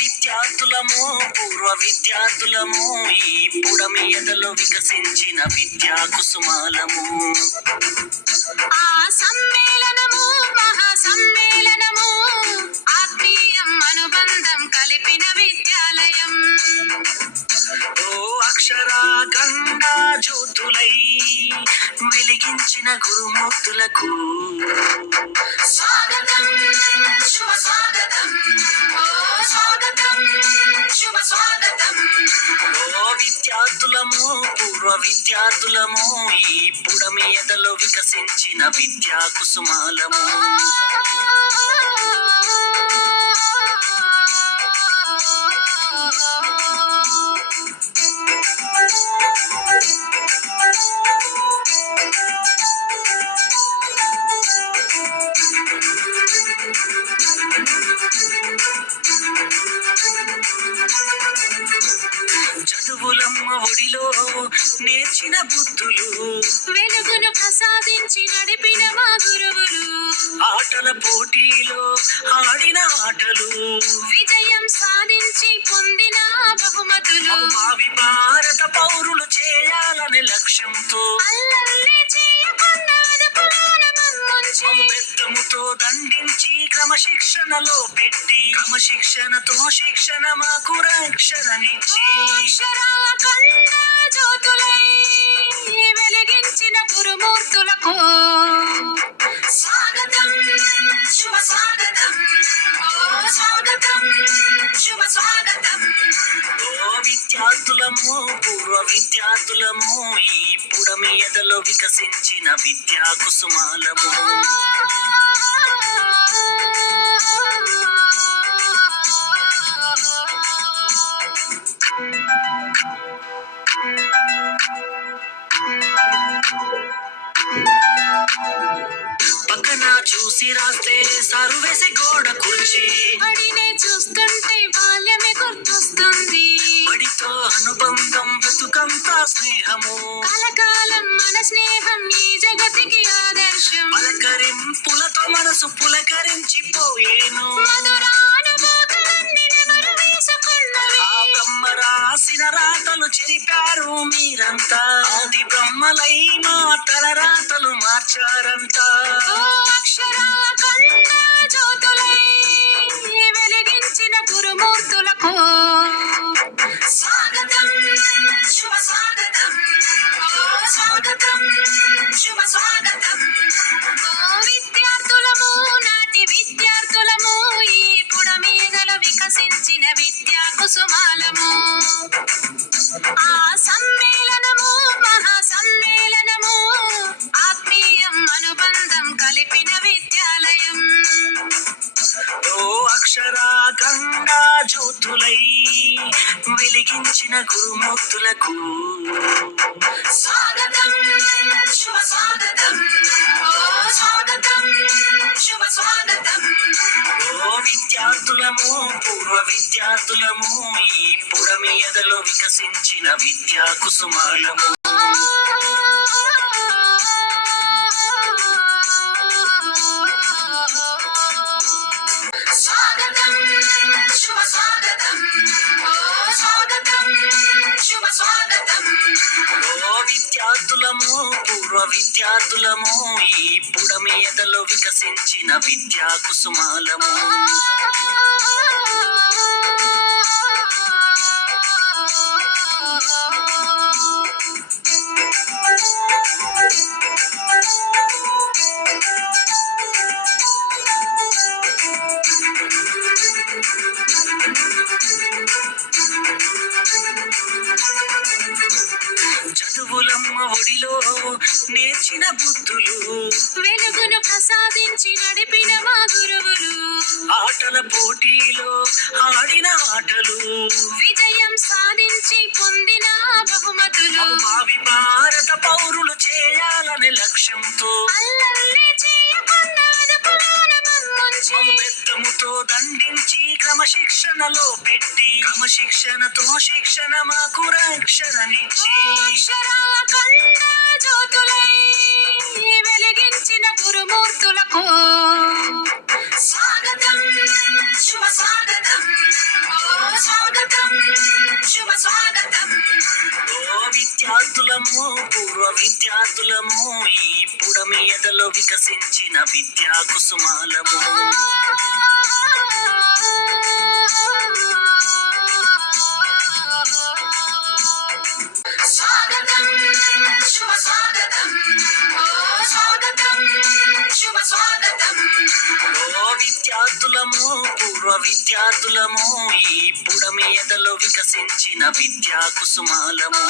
విద్యార్థులము పూర్వ విద్యార్థులము ఈ పుడమి ఎదలో వికసించిన విద్యా కుసుమాలము. ఆ సమ్మేళనము మహా సమ్మేళనము ఆత్మీయం అనుబంధం కలిపిన విద్యాలయం. ఓ అక్షరా గంగా జ్యోతులై వెలిగించిన గురుమూర్తులకు స్వాగతం శుభ స్వాగతం. ఓ స్వాగతం శుభ స్వాగతం. ఓ విద్యార్థులము పూర్వ విద్యార్థులము ఈ పుడమి ఎదలో వికసించిన విద్యా కుసుమాలము. చదువులమ్మ ఒడిలో నేర్చిన బుద్ధులు వెలుగును ప్రసాదించి నడిపిన మా గురువులు. ఆటల పోటీలో ఆడిన ఆటలు విజయం సాధించి పొందిన బహుమతులు. భావి భారత పౌరులు చేయాలనే లక్ష్యంతో అల్లల్లి చేయకుండా అదుపులోన మమ్ముంచి బెత్తముతో దండించి క్రమశిక్షణలో పెట్టి క్రమశిక్షణతో శిక్షణ మాకు రక్షణనిచ్చి అక్షరాల కన్నా జ్యోతులై వెలిగించిన గురుమూర్తులకు స్వాగతం శుభ స్వాగతం. ఓ స్వాగతం శుభ స్వాగతం. ఓ విద్యార్థులము పూర్వ విద్యార్థులము ఈ పుడమి ఎదలో వికసించిన విద్యా కుసుమాలము. పక్కన చూసి రాస్తే సారు వేసే గోడ కుర్చీ బడినే చూస్తుంటే బాల్యమే గుర్తొస్తుంది. బడితో అనుబంధం బ్రతుకంతా స్నేహము కలకాలం మన స్నేహం ఈ జగతికి ఆదర్శం. పలకరింపులతో మనసు పులకరించిపోయేను మధురానుభూతులన్నీ నెమరు వేసుకున్నవి. ఆ బ్రహ్మ రాసిన రాతలు చెరిపారు మీరంతా ఆది బ్రహ్మలై మా తల రాతలు మార్చారంతా. ఓ అక్షరాల కన్నా జ్యోతులై వెలిగించిన గురుమూర్తులకు స్వాగతం శుభ స్వాగతం. ఓ స్వాగతం శుభ స్వాగతం. ఓ విద్యార్థులము నాటి విద్యార్థులము ఈ పుడమీదలో వికసించిన విద్యా కుసుమాలము. ఆ సమ్మేళనము మహా సమ్మేళనము ఆత్మీయం అనుబంధం కలిపిన విద్యాలయం. ఓ అక్షరా గంగా జ్యోతులై వెలిగించిన గురుమూర్తులకు స్వాగతం శుభ స్వాగతం. ఓ స్వాగతం శుభ స్వాగతం. ఓ విద్యార్థులము పూర్వ విద్యార్థులము ఈ పుడమి ఎదలో వికసించిన విద్యా కుసుమాలము. స్వాగతం శుభ స్వాగతం. ఓ స్వాగతం శుభ స్వాగతం. ఓ విద్యార్థులము పూర్వ విద్యార్థులము ఈ పుడమి ఎదలో వికసించిన విద్యా కుసుమాలము. చదువులమ్మ ఒడిలో నేర్చిన బుద్ధులు వెలుగును సాధించి నడిపిన మా గురువులు. ఆటల పోటీలో ఆడిన ఆటలు విజయం సాధించి పొందిన బహుమతులు. భావి భారత పౌరులు చేయాలనే లక్ష్యంతో అల్లల్లి చేయకుండా అదుపులోన మమ్ముంచి. బెత్తముతో దండించి క్రమశిక్షణలో పెట్టి క్రమశిక్షణతో శిక్షణ మాకు రక్షణనిచ్చి అక్షరాల కన్నా జ్యోతులై వెలిగించిన గురుమూర్తులకు స్వాగతం, శుభ స్వాగతం, ఓ స్వాగతం, శుభ స్వాగతం. ఓ విద్యార్థులము పూర్వ విద్యార్థులము ఈ పుడమి ఎదలో వికసించిన విద్యా కుసుమాలము. స్వాగతం, శుభ స్వాగతం, ఓ స్వాగతం, శుభ స్వాగతం. ఓ విద్యార్థులము పూర్వ విద్యార్థులము ఈ పుడమి ఎదలో వికసించిన విద్యా కుసుమాలము.